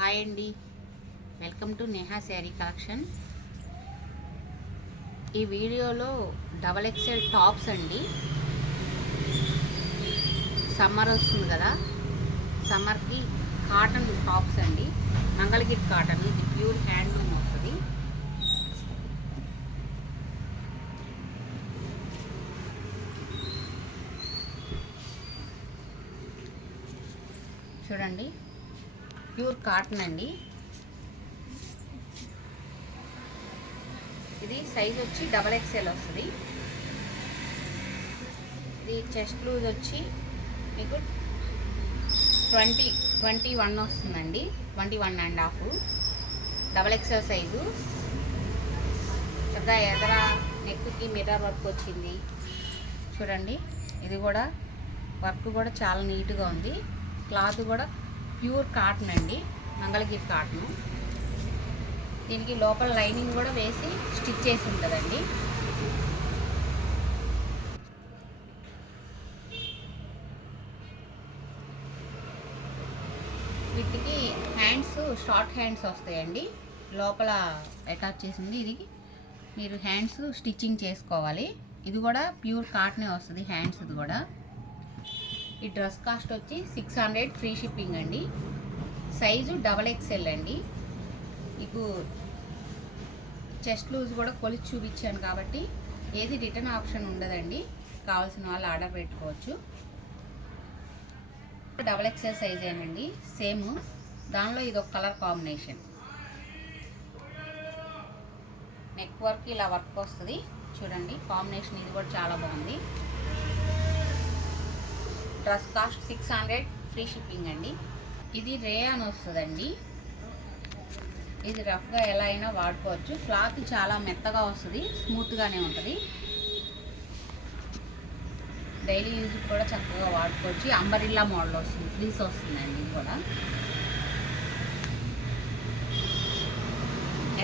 Hi అండి, welcome to Neha sari collection. ఈ వీడియోలో డబల్ ఎక్సెల్ టాప్స్ అండి. సమ్మర్ వస్తుంది కదా, సమ్మర్కి కాటన్ టాప్స్ అండి. మంగళగిరి కాటన్, ఇది ప్యూర్ హ్యాండ్లూమ్ వస్తుంది. చూడండి, ప్యూర్ కాటన్ అండి. ఇది సైజ్ వచ్చి డబల్ ఎక్స్ఎల్ వస్తుంది. ఇది చెస్ట్ లూజ్ వచ్చి మీకు 21 వస్తుందండి, 21.5. Double XL size. చక్కగా ఎదర నెక్కి మిర్రర్ వర్క్ వచ్చింది. చూడండి, ఇది కూడా వర్క్ కూడా చాలా నీట్గా ఉంది. క్లాత్ కూడా ప్యూర్ కాటన్ అండి, మంగళగిరి కాటన్. దీనికి లోపల లైనింగ్ కూడా వేసి స్టిచ్ చేసి ఉంటుందండి. వీటికి హ్యాండ్స్ షార్ట్ హ్యాండ్స్ వస్తాయండి, లోపల అటాచ్ చేసింది. ఇది మీరు హ్యాండ్స్ స్టిచ్చింగ్ చేసుకోవాలి. ఇది కూడా ప్యూర్ కాటనే వస్తుంది హ్యాండ్స్. ఇది కూడా ఈ డ్రెస్ కాస్ట్ వచ్చి 600 ఫ్రీ షిప్పింగ్ అండి. సైజు డబల్ ఎక్స్ఎల్ అండి. మీకు చెస్ట్ లూజ్ కూడా కొలిచి చూపించాను కాబట్టి ఏది రిటర్న్ ఆప్షన్ ఉండదండి. కావాల్సిన వాళ్ళు ఆర్డర్ పెట్టుకోవచ్చు. డబల్ ఎక్స్ఎల్ సైజేనండి, సేమ్. దానిలో ఇది ఒక కలర్ కాంబినేషన్. నెక్ వర్క్ ఇలా వర్క్ వస్తుంది. చూడండి కాంబినేషన్, ఇది కూడా చాలా బాగుంది. డ్రెస్ కాస్ట్ 600 ఫ్రీ షిప్పింగ్ అండి. ఇది రేయాన్ వస్తుందండి. ఇది రఫ్గా ఎలా అయినా వాడుకోవచ్చు. క్లాత్ చాలా మెత్తగా వస్తుంది, స్మూత్గానే ఉంటుంది. డైలీ యూజ్ కూడా చక్కగా వాడుకోవచ్చు. అంబరిల్లా మోడల్ వస్తుంది, ఫ్లీస్ వస్తుందండి. ఇది కూడా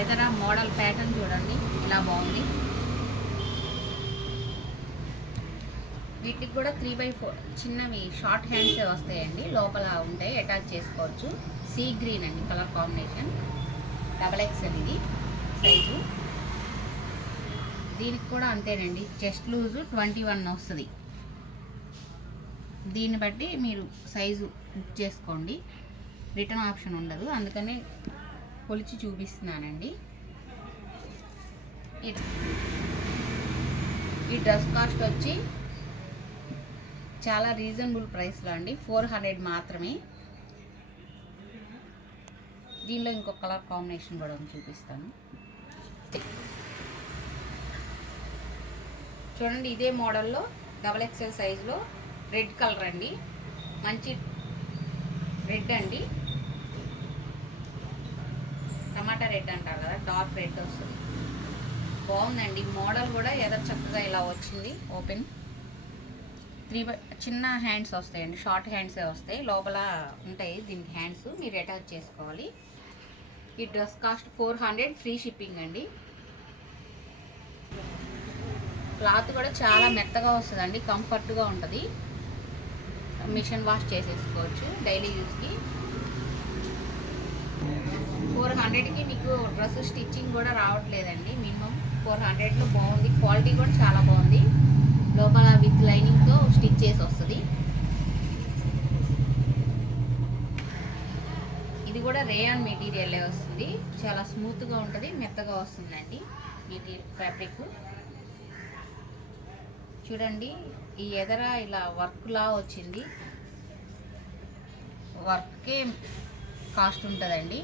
ఎదర మోడల్ ప్యాటర్న్ చూడండి, ఇలా బాగుంది. వీటికి కూడా 3/4 చిన్నవి షార్ట్ హ్యాండ్సే వస్తాయండి, లోపల ఉంటాయి, అటాచ్ చేసుకోవచ్చు. సీ గ్రీన్ అండి కలర్ కాంబినేషన్. డబల్ ఎక్స్ఎల్ ఇది సైజు. దీనికి కూడా అంతేనండి, చెస్ట్ లూజు 21 వస్తుంది. దీన్ని బట్టి మీరు సైజు బుక్ చేసుకోండి. రిటర్న్ ఆప్షన్ ఉండదు, అందుకనే కొలిచి చూపిస్తున్నానండి. ఈ డ్రెస్ కాస్ట్ వచ్చి చాలా రీజనబుల్ ప్రైస్లో అండి, 400 మాత్రమే. దీనిలో ఇంకొక కలర్ కాంబినేషన్ కూడా చూపిస్తాను. చూడండి, ఇదే మోడల్లో డబల్ ఎక్స్ఎల్ సైజులో రెడ్ కలర్ అండి, మంచి రెడ్ అండి. టమాటా రెడ్ అంటారు కదా, డార్క్ రెడ్ వస్తుంది. బాగుందండి మోడల్ కూడా. ఎదో చక్కగా ఇలా వచ్చింది. ఓపెన్ చిన్న హ్యాండ్స్ వస్తాయండి, షార్ట్ హ్యాండ్సే వస్తాయి, లోపల ఉంటాయి దీనికి హ్యాండ్స్. మీరు అటాచ్ చేసుకోవాలి. ఈ డ్రెస్ కాస్ట్ 400 ఫ్రీ షిప్పింగ్ అండి. క్లాత్ కూడా చాలా మెత్తగా వస్తుందండి, కంఫర్ట్గా ఉంటుంది. మిషన్ వాష్ చేసేసుకోవచ్చు డైలీ యూజ్కి. 400కి మీకు డ్రెస్ స్టిచ్చింగ్ కూడా రావట్లేదండి. మినిమం 400లో బాగుంది. క్వాలిటీ కూడా చాలా బాగుంది. లోపల విత్ లైనింగ్తో స్టిచ్ చేసి వస్తుంది. ఇది కూడా రేయాన్ మెటీరియలే వస్తుంది. చాలా స్మూత్గా ఉంటుంది, మెత్తగా వస్తుందండి మెటీరియల్ ఫ్యాబ్రిక్. చూడండి, ఈ ఎదర ఇలా వర్క్లా వచ్చింది. వర్క్కే కాస్ట్ ఉంటుందండి.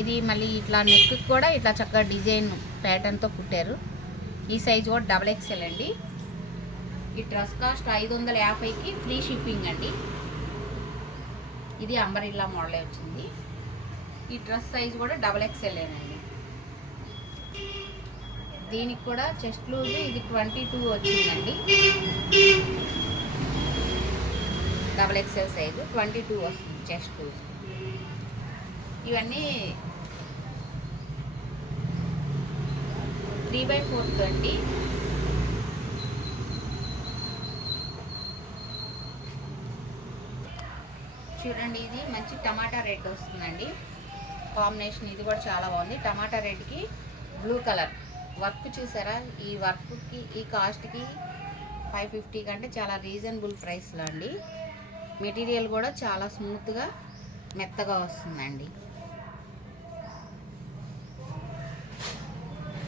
ఇది మళ్ళీ ఇట్లా నెక్ కూడా ఇట్లా చక్కగా డిజైన్ ప్యాటర్న్తో కుట్టారు. ఈ సైజు కూడా డబల్ ఎక్స్ఎల్ అండి. ఈ డ్రెస్ కాస్ట్ 550కి ఫ్రీ షిప్పింగ్ అండి. ఇది అంబరిల్లా మోడలే వచ్చింది. ఈ డ్రెస్ సైజు కూడా డబల్ ఎక్స్ఎల్ఏనండి. దీనికి కూడా చెస్ట్ లూజ్ ఇది 22 వచ్చిందండి. డబల్ ఎక్స్ఎల్ సైజు 22 వస్తుంది చెస్ట్ లూజ్. ఇవన్నీ 3/4 20. చూడండి, ఇది మంచి టమాటా రెడ్ వస్తుందండి కాంబినేషన్. ఇది కూడా చాలా బాగుంది. టమాటా రెడ్కి బ్లూ కలర్ వర్క్ చూసారా? ఈ వర్క్కి ఈ కాస్ట్కి 550 కంటే చాలా రీజనబుల్ ప్రైస్లో అండి. మెటీరియల్ కూడా చాలా స్మూత్గా మెత్తగా వస్తుందండి.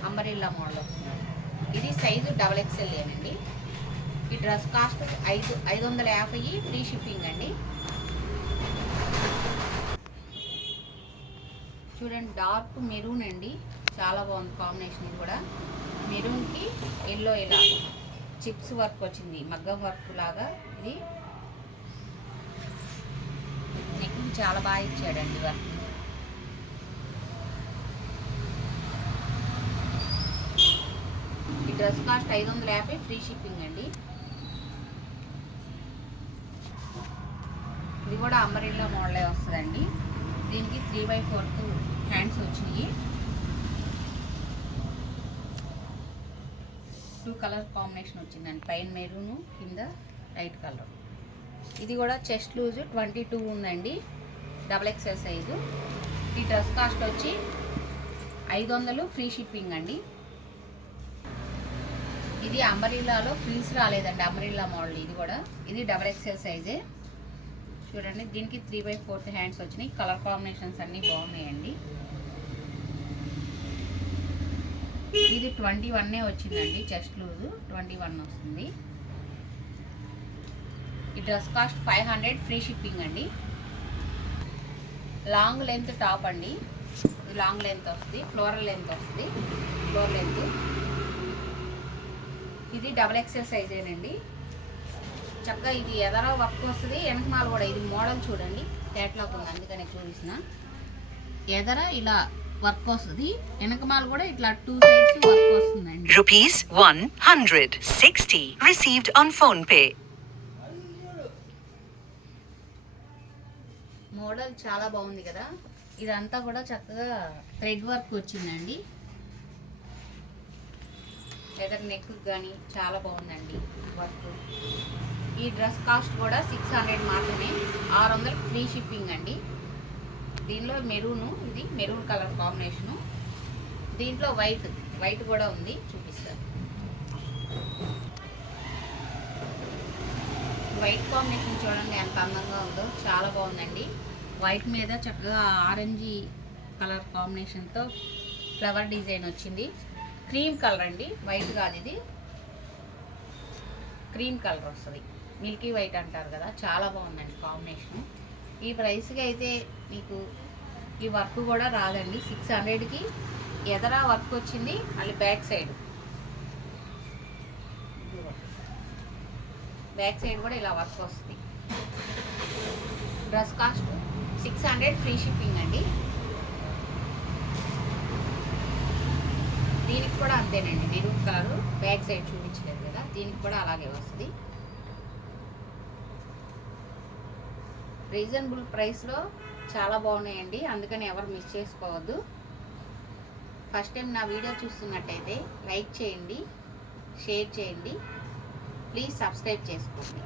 అంబరిల్లా మోడల్ వస్తుంది. ఇది సైజు XXL ఏనండి. ఈ డ్రెస్ కాస్ట్ 550 ఫ్రీ షిప్పింగ్ అండి. చూడండి, డార్క్ మెరూన్ అండి, చాలా బాగుంది కాంబినేషన్. ఇది కూడా మెరూన్కి ఎల్లో ఇలా చిప్స్ వర్క్ వచ్చింది, మగ్గం వర్క్ లాగా. ఇది నెక్ చాలా బాగా ఇచ్చాడండి వర్క్. ఈ డ్రెస్ కాస్ట్ 550 ఫ్రీ షిప్పింగ్ అండి. ఇది కూడా అంబరిల్లా మోడలే వస్తుందండి. దీనికి 3/4 హ్యాండ్స్ వచ్చినాయి. 2 కలర్ కాంబినేషన్ వచ్చిందండి, పైన మెరూను కింద లైట్ కలర్. ఇది కూడా చెస్ట్ లూజ్ 22 ఉందండి, XXL సైజు. ఈ డ్రెస్ కాస్ట్ వచ్చి 500 ఫ్రీ షిప్పింగ్ అండి. ఇది అంబరిల్లాలో ఫ్రిల్స్ రాలేదండి, అంబరిల్లా మోడల్. ఇది కూడా ఇది XXL సైజే. చూడండి, దీనికి 3/4 హ్యాండ్స్ వచ్చినాయి. కలర్ కాంబినేషన్స్ అన్నీ బాగున్నాయండి. ఇది 21 వచ్చిందండి, చెస్ట్ లూజ్ 21 వస్తుంది. ఈ డ్రెస్ కాస్ట్ 500 ఫ్రీ షిప్పింగ్ అండి. లాంగ్ లెంత్ టాప్ అండి. ఇది లాంగ్ లెంత్ వస్తుంది, ఫ్లోరల్ లెంత్ వస్తుంది, ఫ్లోర్ లెంత్. ఇది XXL సైజేనండి. చక్కగా ఇది ఎదర వర్క్ వస్తుంది, వెనకమాల కూడా. ఇది మోడల్ చూడండి, క్యాట్లాగ్ ఉంది అందుకనే చూపిస్తున్న. ఎదర ఇలా వర్క్ వస్తుంది, వెనకమాల కూడా ఇట్లా 2 సైడ్స్ వర్క్ వస్తుందండి. ₹160 received on PhonePe. మోడల్ చాలా బాగుంది కదా. ఇదంతా కూడా చక్కగా థ్రెడ్ వర్క్ వచ్చిందండి. లెదర్ నెక్ కానీ చాలా బాగుందండి వర్క్. ఈ డ్రెస్ కాస్ట్ కూడా 600 మాత్రమే, 600 ఫ్రీ షిప్పింగ్ అండి. దీనిలో మెరూను, ఇది మెరూన్ కలర్ కాంబినేషను. దీంట్లో వైట్ కూడా ఉంది, చూపిస్తాను. వైట్ కాంబినేషన్ చూడండి ఎంత అందంగా ఉందో, చాలా బాగుందండి. వైట్ మీద చక్కగా ఆరెంజ్ కలర్ కాంబినేషన్తో ఫ్లవర్ డిజైన్ వచ్చింది. క్రీమ్ కలర్ అండి, వైట్ కాదు, ఇది క్రీమ్ కలర్ వస్తుంది. మిల్కీ వైట్ అంటారు కదా, చాలా బాగుందండి కాంబినేషన్. ఈ ప్రైస్కి అయితే మీకు ఈ వర్క్ కూడా రాదండి. 600కి ఎదరా వర్క్ వచ్చింది, మళ్ళీ బ్యాక్ సైడ్ కూడా ఇలా వర్క్ వస్తుంది. డ్రెస్ కాస్ట్ 600 ఫ్రీ షిప్పింగ్ అండి. దీనికి కూడా అంతేనండి, మెరూన్ కలర్ బ్యాక్ సైడ్ చూపించలేదు కదా, దీనికి కూడా అలాగే వస్తుంది. రీజనబుల్ ప్రైస్లో చాలా బాగున్నాయండి, అందుకని ఎవరు మిస్ చేసుకోవద్దు. ఫస్ట్ టైం నా వీడియో చూస్తున్నట్టయితే లైక్ చేయండి, షేర్ చేయండి, ప్లీజ్ సబ్స్క్రైబ్ చేసుకోండి.